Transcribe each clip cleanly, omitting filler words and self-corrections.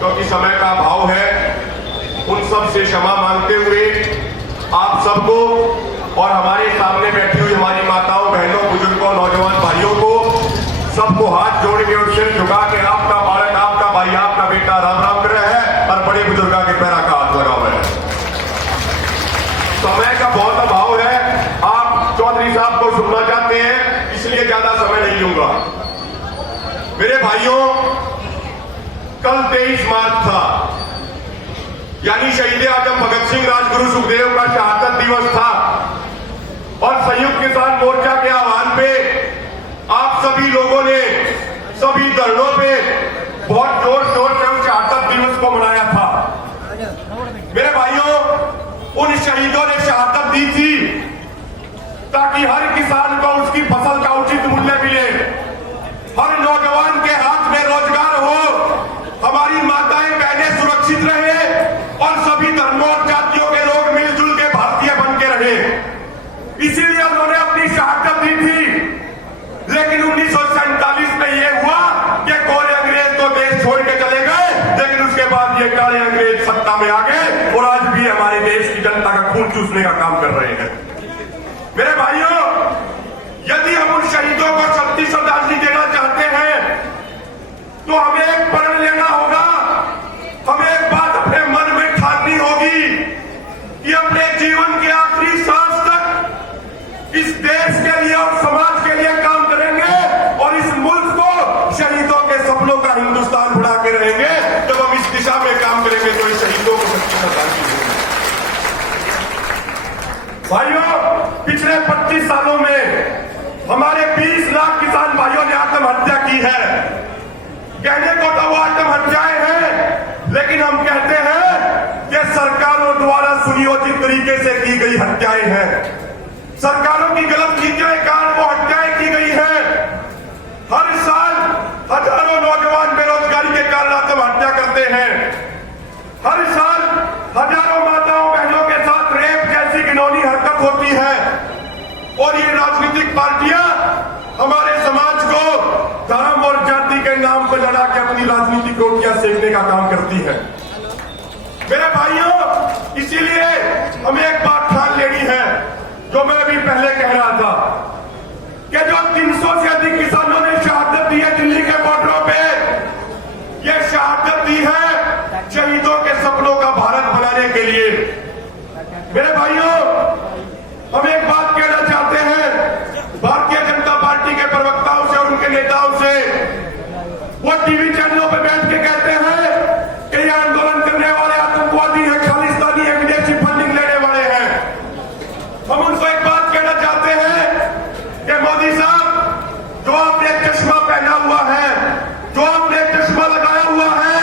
क्योंकि समय का अभाव है। उन सब से क्षमा मांगते हुए आप सबको और हमारे सामने बैठी हुई हमारी माताओं, बहनों, बुजुर्गों, नौजवान भाइयों को सबको हाथ जोड़ के और सिर झुका के आपका बालक, आपका भाई, आपका बेटा राम राम कर रहा है और बड़े बुजुर्ग के पैरा का हाथ लगा हुआ है। समय का बहुत अभाव है। आप चौधरी साहब को सुनना चाहते हैं, इसलिए ज्यादा समय नहीं लूंगा। मेरे भाइयों, कल 23 मार्च था, यानी शहीद आजम भगत सिंह, राजगुरु सुखदेव का शहादत दिवस था और संयुक्त किसान मोर्चा के आह्वान पे आप सभी लोगों ने सभी धरनों पे बहुत जोर शोर से उस शहादत दिवस को मनाया था। मेरे भाइयों, उन शहीदों ने शहादत दी थी ताकि हर किसान को उसकी फसल का उचित मूल्य मिले, हर नौजवान के हाथ में रोजगार हो, हमारी माताएं बहनें सुरक्षित रहे और सभी धर्मों और जातियों के लोग मिलजुल के भारतीय बन के रहे। इसीलिए उन्होंने अपनी शहादत दी थी। लेकिन 1947 में यह हुआ कि गोरे अंग्रेज तो देश छोड़ के चले गए, लेकिन उसके बाद ये काले अंग्रेज सत्ता में आ गए और आज भी हमारे देश की जनता का खून चूसने का काम कर रहे हैं। मेरे भाइयों, यदि हम उन शहीदों को सच्ची श्रद्धांजलि देना चाहते हैं तो हमें एक प्रण लेना होगा, हमें एक बात अपने मन में ठाननी होगी कि अपने जीवन के आखिरी सांस तक इस देश के लिए और समाज के लिए काम करेंगे और इस मुल्क को शहीदों के सपनों का हिंदुस्तान बना के रहेंगे। जब हम इस दिशा में काम करेंगे तो इस शहीदों को सच्ची श्रद्धांजलि देंगे। भाइयों, पिछले 25 सालों में हमारे 20 लाख किसान भाइयों ने आत्महत्या की है। कहने को तो वो आत्महत्याएं हैं, लेकिन हम कहते हैं कि सरकारों द्वारा सुनियोजित तरीके से की गई हत्याएं हैं। सरकारों की गलत नीतियों के कारण वो हत्याएं की गई हैं। हर साल हजारों नौजवान बेरोजगारी के कारण आत्महत्या करते हैं। हर साल हजारों माताओं बहनों के साथ रेप जैसी घिनौनी हरकत होती है और ये राजनीतिक पार्टियां हमारे समाज को धर्म और जाति के नाम पर लड़ा के अपनी राजनीतिक रोटियां सेकने का काम करती है। मेरे भाइयों, इसीलिए हमें एक बात ठान लेनी है, जो मैं अभी पहले कह रहा था कि जो 300 से अधिक किसानों ने शहादत दी है दिल्ली के बॉर्डरों पे, ये शहादत दी है शहीदों के सपनों का भारत बनाने के लिए। मेरे भाइयों, हम एक बात कहना चाहते हैं भारतीय जनता पार्टी के प्रवक्ताओं से और उनके नेताओं से। वो टीवी चैनलों पर बैठ के कहते हैं कि ये आंदोलन करने वाले आतंकवादी हैं, खालिस्तानी हैं, विदेशी फंडिंग लेने वाले हैं। हम उनको एक बात कहना चाहते हैं कि मोदी साहब, जो आपने एक चश्मा पहना हुआ है, जो आपने एक चश्मा लगाया हुआ है,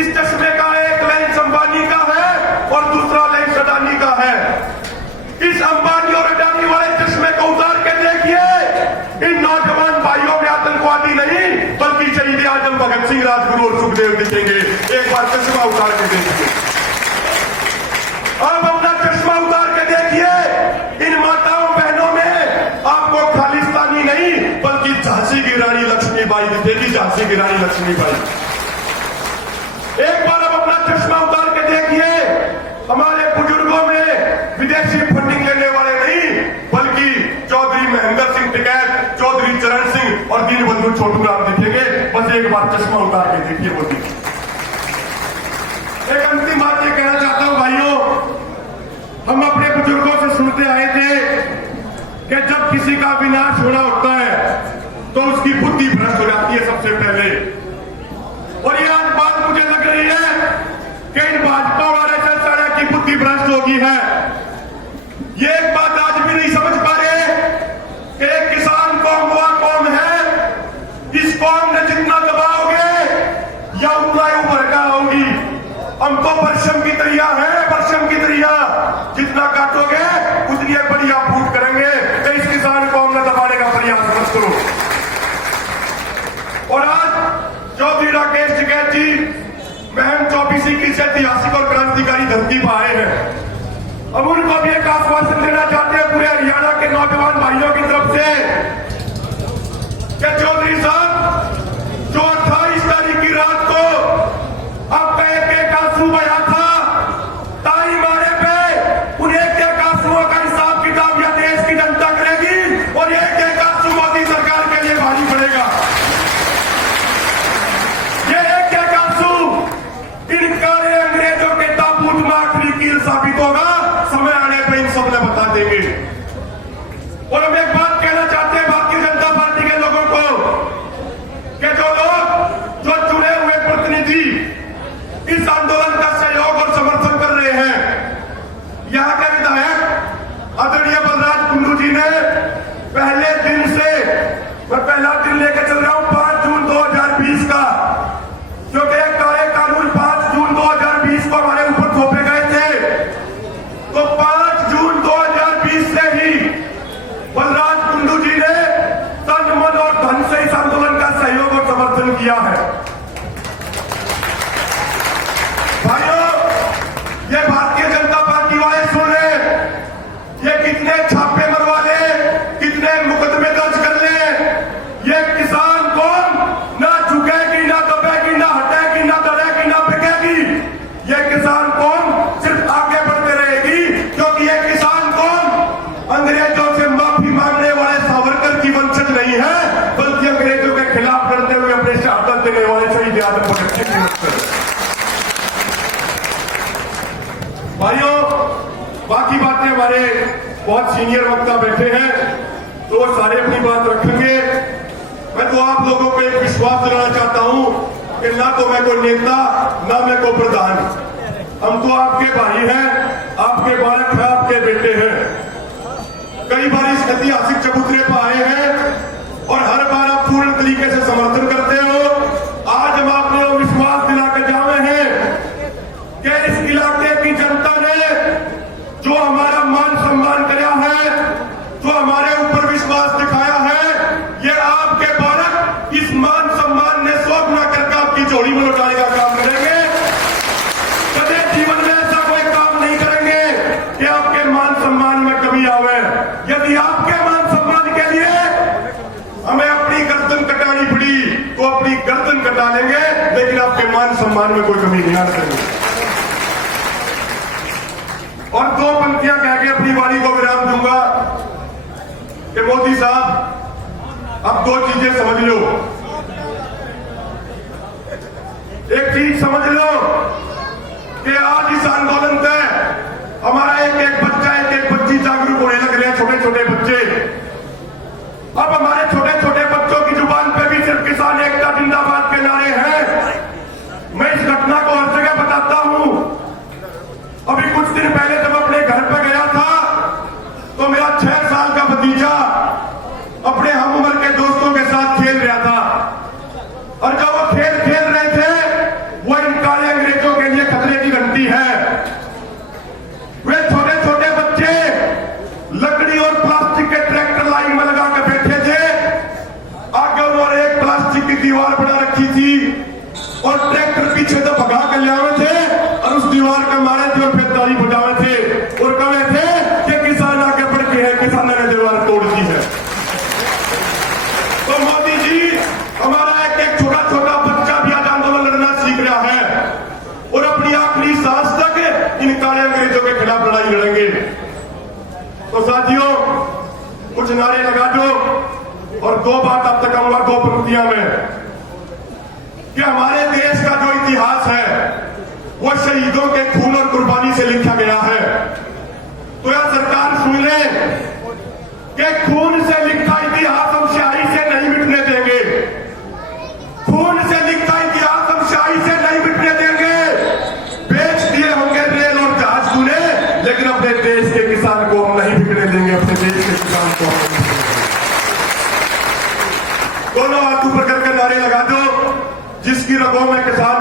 इस चश्मे का एक लेंस अंबानी का है और दूसरा लेंस अडानी का है। इस अंबानी और अडानी वाले चश्मे को उतार के देखिए, इन नौजवान भाइयों में आतंकवादी नहीं बल्कि शहीद आजम भगत सिंह, राजगुरु और सुखदेव दिखेंगे। एक बार चश्मा उतार के देखिए। अब अपना चश्मा उतार के देखिए, इन माताओं बहनों में आपको खालिस्तानी नहीं बल्कि झांसी की रानी लक्ष्मीबाई दिखेगी। झांसी की रानी लक्ष्मीबाई। एक बार अब अपना चश्मा उतार के देखिए, हमारे बुजुर्गों में विदेशी फंडिंग लेने वाले नहीं बल्कि चौधरी महेंद्र सिंह टिकैत, चौधरी चरण सिंह और दीनबंधु छोटूराम दिखेंगे। बस एक बार चश्मा उतार के देखिए वो दिखे। एक अंतिम बात ये कहना चाहता हूं भाइयों, हम अपने बुजुर्गों से सुनते आए थे कि जब किसी का विनाश होना होता है तो उसकी बुद्धि भ्रष्ट हो जाती है सबसे पहले। और ये आज बात मुझे लग रही है कि इन भाजपा वाले सरकार की बुद्धि भ्रष्ट होगी है। ये एक बात आज भी नहीं समझ पा रहे कि एक किसान कौम वो कौम है, इस कौम ने जितना दबाओगे या उतना ही उभर होगी। हम तो परचम की तरिया है, परचम की तरिया जितना काटोगे उतनी बढ़िया फूट करेंगे। तो इस किसान कौम ने दबाने का प्रयास मत करो। और आज चौधरी राकेश टिकैत जी महम 24 की ऐतिहासिक और क्रांतिकारी धरती पर आए हैं। अब उनको भी एक आश्वासन देना चाहते हैं पूरे हरियाणा के नौजवान भाइयों की तरफ से कि चौधरी साहब, जो 28 तारीख की रात को समय आने पर इन सब ने बता देंगे। और हम एक बात कहना चाहते हैं भारतीय जनता पार्टी के लोगों को कि जो लोग जो चुने हुए प्रतिनिधि इस आंदोलन का सहयोग और समर्थन कर रहे हैं, यहां के विधायक आदरणीय बलराज कुंडू जी ने पहले दिन से, मैं पहला दिन लेकर चल रहा हूं 5 जून 2020 का, जो कि काले कानून 5 जून 2020 को हमारे ऊपर थोपे गए थे, तो 5 जून 2020 से ही बलराज कुंडू जी ने तन मन और धन से इस आंदोलन का सहयोग और समर्थन किया है। भाइयों, ये भारतीय जनता पार्टी वाले सुन ले, ये कितने छापे मरवा ले, कितने मुकदमे दर्ज कर ले, ये किसान कौन ना झुकेगी, ना दबेगी, ना हटेगी, ना डरेगी, ना बिकेगी। ये किसान कौन सिर्फ आगे बढ़ते रहेगी, क्योंकि ये किसान कौन अंग्रेजों से माफी मांगने वाले सावरकर की वंशज नहीं है, बल्कि अंग्रेजों के खिलाफ लड़ते हुए अपने शहादत देने वाले शहीद आजम भगत की कीमत पर। भाइयों, बाकी बातें हमारे बहुत सीनियर वक्ता बैठे हैं, तो वो सारे अपनी बात रखेंगे। मैं तो आप लोगों को एक विश्वास दिलाना चाहता हूं कि ना तो मैं कोई नेता, ना मैं कोई प्रधान, हम तो आपके भाई हैं, आपके बालक हैं, आपके बेटे हैं। कई बार इस ऐतिहासिक चबूतरे पर आए हैं और हर बार आप पूर्ण तरीके से समर्थन करते हो। आज हम आपने वो विश्वास दिला के जावे हैं कि इस इलाके की जनता ने जो हमारा मान सम्मान किया है, जो हमारे ऊपर विश्वास दिखाया है, ये आपके बालक इस मान सम्मान ने 100 गुना करके आपकी झोली में लौटाने का काम करेंगे। कभी जीवन में ऐसा कोई काम नहीं करेंगे कि आपके मान सम्मान में कमी आवे। यदि आपके मान सम्मान के लिए हमें अपनी गर्दन कटानी पड़ी तो अपनी गर्दन कटा लेंगे, लेकिन आपके मान सम्मान में कोई कमी नहीं आने देंगे। और 2 पंक्तियां कह के अपनी वाणी को विराम दूंगा कि मोदी साहब, अब 2 चीजें समझ लो। एक चीज समझ लो कि आज इस आंदोलन से हमारा एक बच्चा, एक बच्ची जागरूक होने लग रहे हैं, छोटे छोटे बच्चे। अब हमारे छोटे छोटे बच्चों की जुबान पे भी सिर्फ किसान एकता जिंदाबाद के नारे हैं। मैं इस घटना को हर जगह बताता हूं। अभी कुछ दिन पहले जब अपने घर पे गया था तो मेरा 6 साल का भतीजा अपने हम उम्र के दोस्तों के साथ खेल रहा था, और जब वो खेल रहे थे, वो इन काले अंग्रेजों के लिए खतरे की घंटी है। वे छोटे छोटे बच्चे लकड़ी और प्लास्टिक के ट्रैक्टर लाइन में लगा के बैठे थे। आगे उन्होंने एक प्लास्टिक की दीवार बना रखी थी और ट्रैक्टर पीछे तो भगा कर ले आए थे और उस दीवार का मारे थे और फिर ताली बजावे थे और कहे थे कि किसान आगे बढ़ के है, किसानों ने दीवार तोड़ दी है। तो मोदी जी, हमारा एक छोटा छोटा बच्चा भी आज आंदोलन लड़ना सीख रहा है और अपनी आखिरी सांस तक इन काले अंग्रेजों के खिलाफ लड़ाई लड़ेंगे। तो साथियों, कुछ नारे लगा दो और 2 बात अब तक कहूंगा 2 पंक्तियां में कि हमारे देश का जो इतिहास है वो शहीदों के खून और कुर्बानी से लिखा गया है। तो यह सरकार सुन ले कि खून से लिखा इतिहास हम स्याही से नहीं मिटने देंगे। खून से लिखा इतिहास हम स्याही से नहीं मिटने देंगे। बेच दिए होंगे रेल और जहाज तूने, लेकिन अपने देश के किसान को हम नहीं बिगड़ने देंगे। अपने देश के किसान को हम नहीं बिगड़ने देंगे। दोनों हाथ ऊपर करके नारे लगा दो, जिसकी रगों में किसान